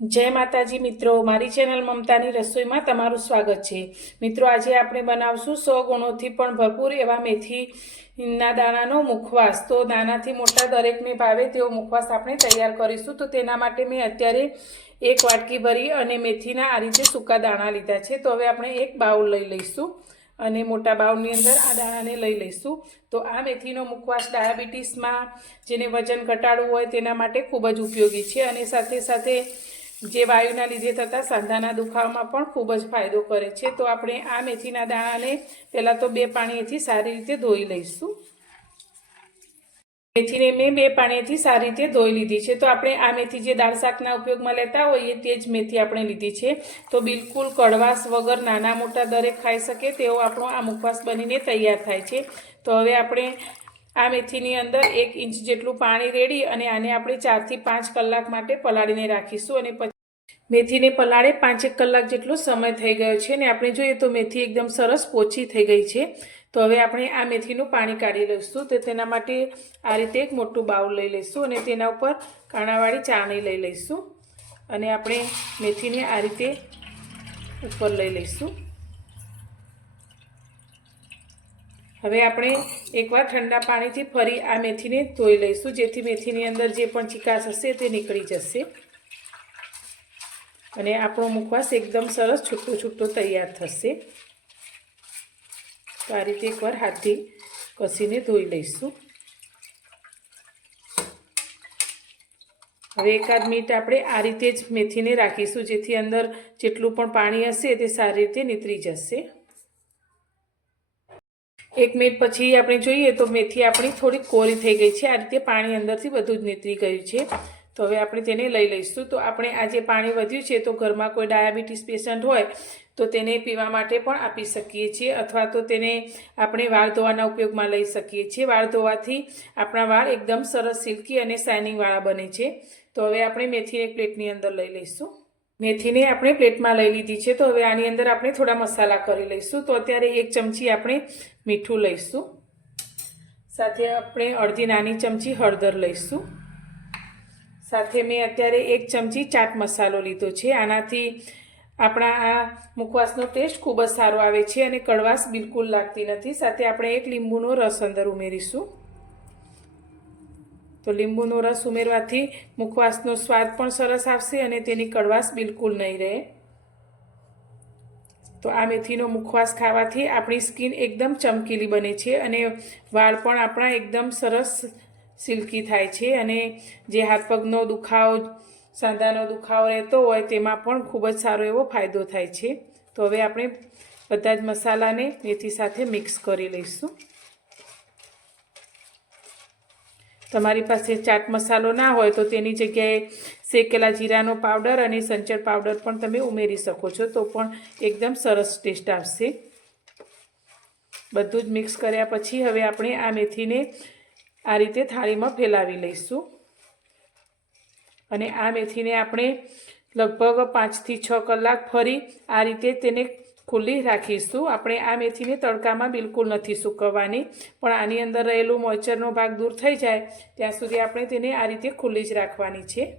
जय माताजी मित्रों, मारी चेनल ममतानी रसोईमां तमारुं स्वागत है। मित्रों, आज आपणे बनावशुं 100 गुणोथी पण भरपूर एवा मेथीना दाणानो मुखवास। तो नानाथी मोटा दरेकने भावे तेवो मुखवास आपणे तैयार करीशुं। तो तेना माटे मैं अत्यारे 1 वाटकी भरी अने मेथीना आ रीते सूका दाणा लीधा छे। तो हवे आपणे एक बाउल लई लईशुं અને મોટા બાઉલની અંદર આ દાણાને લઈ લઈશું। તો આ મેથીનો મુખવાસ ડાયાબિટીસમાં જેને વજન ઘટાડવું હોય તેના માટે ખૂબ જ ઉપયોગી છે અને સાથે સાથે જે વાયુના લીધે થતા સાંધાના દુખાવામાં પણ ખૂબ જ ફાયદો કરે છે। તો આપણે આ મેથીના દાણાને પહેલાં તો 2 પાણીથી સારી રીતે ધોઈ લઈશું। मेथी ने मैं 2 पाणी सारी रीते धोई लीधी है। तो आपणे आ मेथी जे दाळ शाकना उपयोग में लेता होईए ते ज मेथी आपणे लीधी है। तो बिल्कुल कड़वाश वगर नाना मोटा दरेक खाई सके तेवो आपणो आ मुखवास बनीने तैयार थाय छे। तो हवे आपणे आ मेथीनी अंदर 1 इंच जेटलुं पाणी रेड़ी अने आने आपणे 4 થી 5 कलाक माटे पलाळीने राखीशुं। अने मेथी ने पलाळे 5-1 कलाक जेटलो समय थई गयो छे ने आपणे जोईए तो मेथी एकदम सरस पोची थई गई छे। तो हवे आपणे आ मेथीनुं पाणी काढी लईशुं। तो तेना माटे आ रीते एक मोटुं बाउल लई लईशुं अने तेना उपर काणावाળી चाळणी लई लईशुं अने आपणे मेथीने आ रीते उपर लई लईशुं। हवे आपणे एकवार ठंडा पाणीथी फरी आ मेथीने धोई लईशुं जेथी मेथीनी अंदर जे पण चीकाश हशे ते નીકળી जशे અને આપણો મુખવાસ एकदम सरस छूटो छूटो तैयार थशे। तो आ रीते एकवार हाथथी कसीने धोई लईशुं। हवे एकाद मिनिट आपणे आ रीते ज मेथीने राखीशुं जेथी अंदर जेटलुं पण पाणी हशे ते सारी रीते નીતરી जशे। 1 मिनिट पछी आपणे जोईए तो मेथी आपणी थोड़ी कोरी थई गई छे। आ रीते पाणी अंदरथी बधुं ज નીતરી गयुं छे। तो हवे आपणे तेने लई लईशुं। तो आपणे आ जे पाणी वध्युं छे तो घरमां कोई डायाबिटीस पेशન્ટ होय तो तेने पीवा माटे पण आपी सकीए छीए अथवा तो तेने आपणे वाळ धोवाना उपयोगमां लई सकीए छीए। वाळ धोवाथी आपणा वाळ एकदम सरस सिल्की अने शाइनिंगवाळा बने छे। तो हवे आपणे मेथीने एक प्लेटनी अंदर लई लईशुं। मेथीने आपणे प्लेटमां लई लीधी छे। तो हवे आनी अंदर आपणे थोड़ा मसाला करी लईशुं। तो अत्यारे 1 चमची आपणे मीठुं लईशुं, साथे आपणे अर्धी नानी चमची हळदर लईशुं, साथे मैं अत्यारे 1 चमची चाट मसालो लीधो छे। आनाथी आपणा आ मुखवासनो टेस्ट खूब ज सारो आवे छे अने कड़वाश बिल्कुल लागती नथी। साथे आपणे 1 લીંબુનો रस अंदर उमेरीशुं। तो લીંબુનો रस उमेरवाथी मुखवासनो स्वाद पण सरस आवशे अने तेनी कड़वाश बिल्कुल नहीं रहे। तो आ मेथीनो मुखवास खावाथी आपणी स्किन एकदम चमकीली बने छे अने वाळ पण आपणा एकदम सरस सिल्की थाय छे अने जे हाथ पगनो दुखावो सांधानो दुखावो रहतो होय तेमां पण खूब ज सारो एवो फायदो थाय छे। तो हवे आपणे बधा ज मसालाने मेथी साथे मिक्स करी लईशुं। तमारी पासे चाट मसालो ना होय तो तेनी जग्याए શેકેલા જીરાનો પાવડર અને સંચળ પાવડર પણ તમે ઉમેરી શકો છો તો પણ એકદમ સરસ ટેસ્ટ આવશે। બધું જ મિક્સ કર્યા પછી હવે આપણે આ મેથીને આ રીતે થાળીમાં ફેલાવી લઈશું અને આ મેથીને આપણે લગભગ 5 થી 6 કલાક ફરી આ રીતે તેને खुली राखीशुं। આપણે આ મેથીને તડકામાં બિલકુલ નથી સૂકવવાની પણ આની અંદર રહેલું મોઇસ્ચરનો ભાગ દૂર થઈ જાય ત્યાં સુધી આપણે તેને આ રીતે ખુલ્લી જ રાખવાની છે।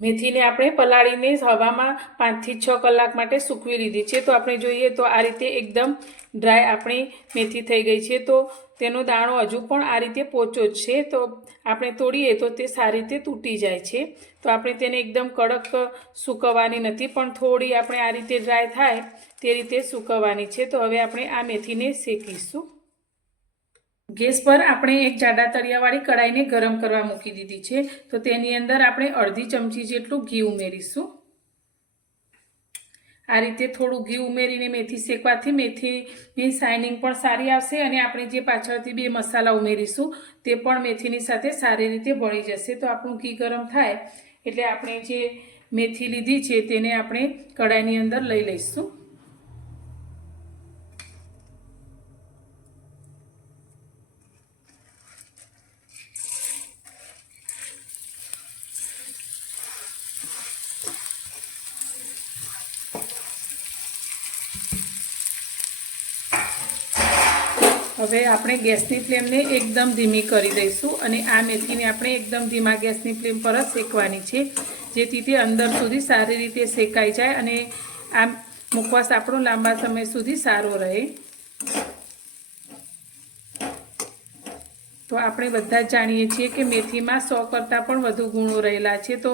मेथी ने आपणे पलाळीने हवामां 5 થી 6 कलाक माटे सूकवी लीधी छे। तो आपणे जोईए तो आ रीते एकदम ड्राय आपणी मेथी थई गई छे। तो तेनो दाणो हजू पण आ रीते पोचो ज छे। तो आपणे तोड़ीए तो ते सारी रीते तूटी जाय छे। तो आपणे तेने एकदम कड़क सूकववानी नथी पण थोड़ी आपणे आ रीते ड्राय थाय ते रीते सूकववानी छे। तो हवे आपणे आ मेथीने शेकीशुं। गैस पर आपणे एक जाडा तळियावाળી कढ़ाईने गरम करवा मूकी दीधी छे। तो तेनी अंदर आपणे अर्धी चमची जेटलुं घी उमेरीशुं। आ रीते थोड़ुं घी उमेरीने मेथी शेकवाथी मेथीनी शाइनिंग पण सारी आवशे अने आपणे जे पाछळथी 2 मसाला उमेरीशुं ते पण मेथीनी साथे सारी रीते भળી जशे। तो आपणुं घी गरम थाय एटले आपणे जे मेथी लीधी छे तेने आपणे कढ़ाईनी अंदर लई लईशुं। हवे आपणे गैसनी फ्लेमने एकदम धीमी करी दईशुं अने आ मेथीने आपणे एकदम धीमा गैसनी फ्लेम पर ज शेकवानी छे। જેથી તે અંદર સુધી સારી રીતે શેકાઈ જાય અને આ મુખવાસ આપણો લાંબા સમય સુધી સારો રહે. તો આપણે બધા જ જાણીએ છીએ કે મેથીમાં 100 કરતાં પણ વધુ ગુણો રહેલા છે. તો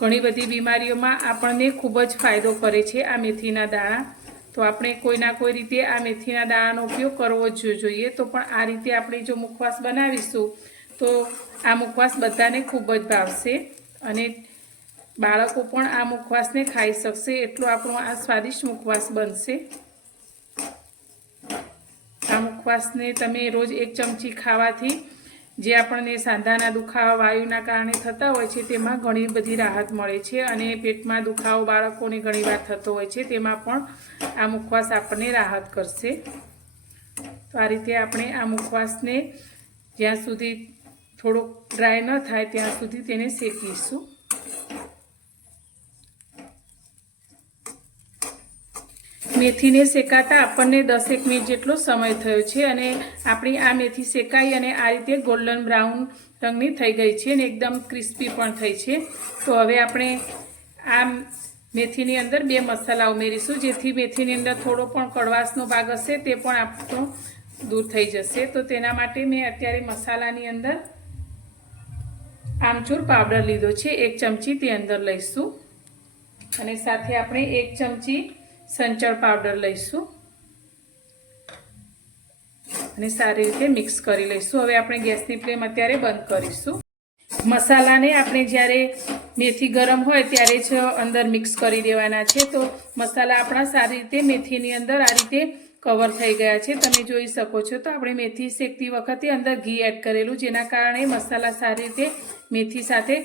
ઘણી બધી બીમારીઓમાં આપણને ખૂબ જ ફાયદો કરે છે આ મેથીના દાણા. તો આપણે કોઈના કોઈ રીતે આ મેથીના દાણાનો ઉપયોગ કરવો જ જોઈએ. તો પણ આ રીતે આપણે જો મુખવાસ બનાવીશું તો આ મુખવાસ બધાને ખૂબ જ ભાવશે અને બાળકો પણ આ મુખવાસને ખાઈ શકશે. એટલો આપણો આ સ્વાદિષ્ટ મુખવાસ બનશે. આ મુખવાસને તમે રોજ 1 ચમચી ખાવાથી જે આપણને સાંધાના દુખાવા વાયુના કારણે થતા હોય છે તેમાં ઘણી બધી રાહત મળે છે અને પેટમાં દુખાવો બાળકોને ઘણીવાર થતો હોય છે તેમાં પણ આ મુખવાસ આપણને રાહત કરશે. તો આ રીતે આપણે આ મુખવાસને જ્યાં સુધી થોડોક ડ્રાય ન થાય ત્યાં સુધી તેને શેકીશું. મેથીને શેકાતા આપણને 10 મિનિટ જેટલો સમય થયો છે અને આપણી આ મેથી શેકાઈ અને આ રીતે ગોલ્ડન બ્રાઉન રંગની થઈ ગઈ છે અને એકદમ ક્રિસ્પી પણ થઈ છે. તો હવે આપણે આ મેથીની અંદર 2 મસાલા ઉમેરીશું જેથી મેથીની અંદર થોડો પણ કડવાશનો ભાગ હશે તે પણ આપણો દૂર થઈ જશે. તો તેના માટે મેં અત્યારે મસાલાની અંદર આમચૂર પાવડર લીધો છે, 1 ચમચી તે અંદર લઈશું અને સાથે આપણે 1 ચમચી સંચળ પાવડર લઈશું અને સારી રીતે મિક્સ કરી લઈશું. હવે આપણે ગેસની ફ્લેમ અત્યારે બંધ કરીશું. મસાલાને આપણે જ્યારે મેથી ગરમ હોય ત્યારે જ અંદર મિક્સ કરી દેવાના છે. તો મસાલા આપણા સારી રીતે મેથીની અંદર આ રીતે કવર થઈ ગયા છે, તમે જોઈ શકો છો. તો આપણે મેથી શેકતી વખતે અંદર ઘી એડ કરેલું, જેના કારણે મસાલા સારી રીતે મેથી સાથે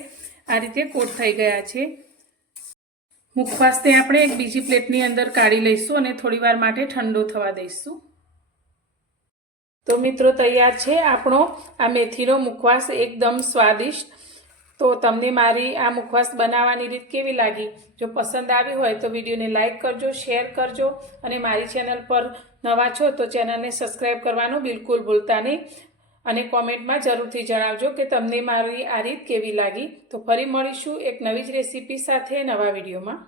આ રીતે કોટ થઈ ગયા છે. મુખવાસને આપણે એક બીજી પ્લેટની અંદર કાઢી લઈશું અને થોડીવાર માટે ઠંડો થવા દઈશું. તો મિત્રો તૈયાર છે આપણો આ મેથીનો મુખવાસ, એકદમ સ્વાદિષ્ટ. તો તમને મારી આ મુખવાસ બનાવવાની રીત કેવી લાગી? જો પસંદ આવી હોય તો વિડીયોને લાઇક કરજો, શેર કરજો અને મારી ચેનલ પર નવા છો તો ચેનલને સબસ્ક્રાઈબ કરવાનું બિલકુલ ભૂલતા નહીં અને કોમેન્ટમાં જરૂરથી જણાવજો કે તમને મારી આ રીત કેવી લાગી. તો ફરી મળીશું એક નવી જ રેસીપી સાથે નવા વિડીયોમાં.